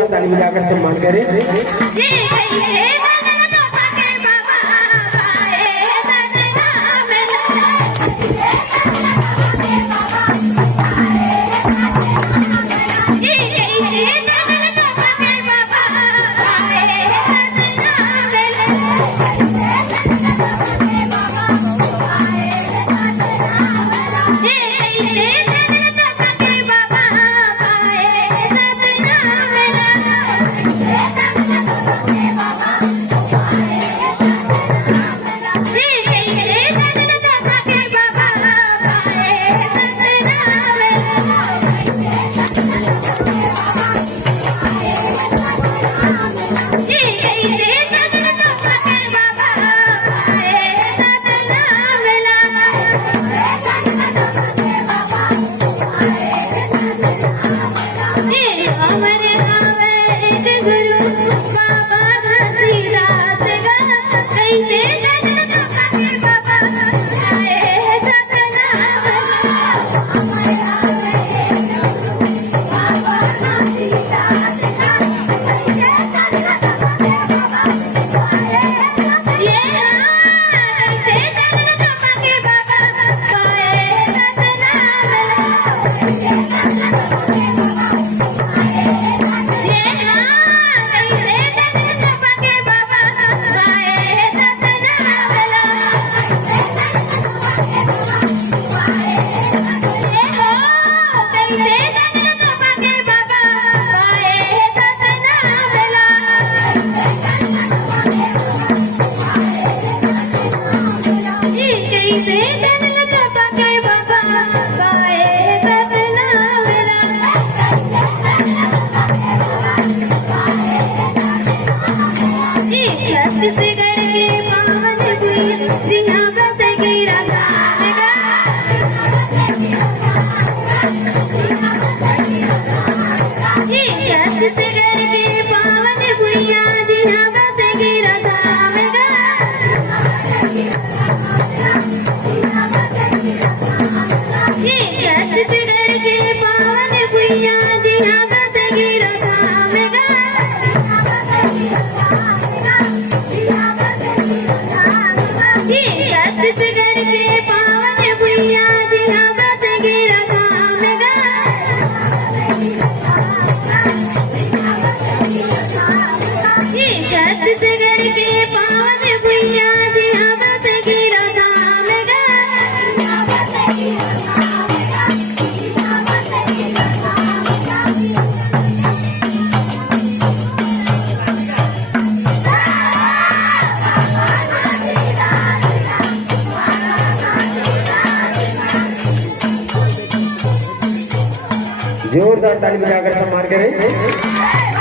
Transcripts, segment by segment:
का ताली सम्मान करें। जोरदार ताली बजाकर सम्मान करें।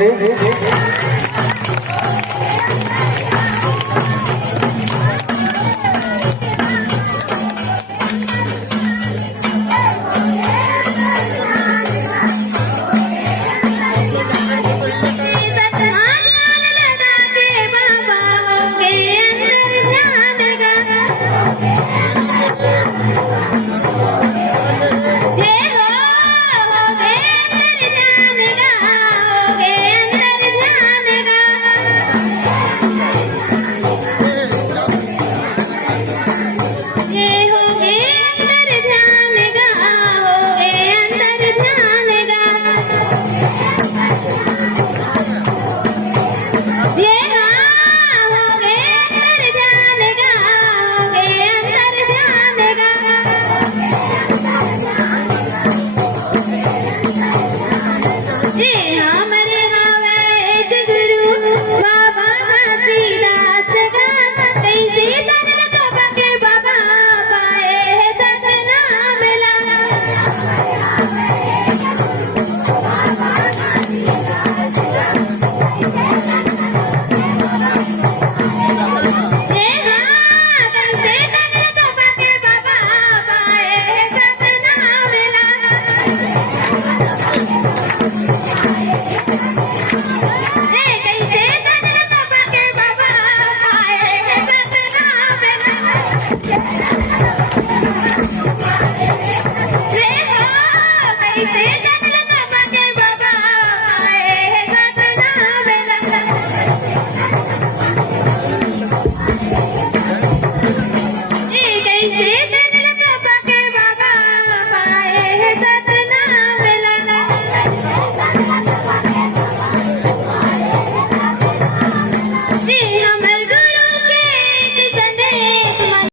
जोरदार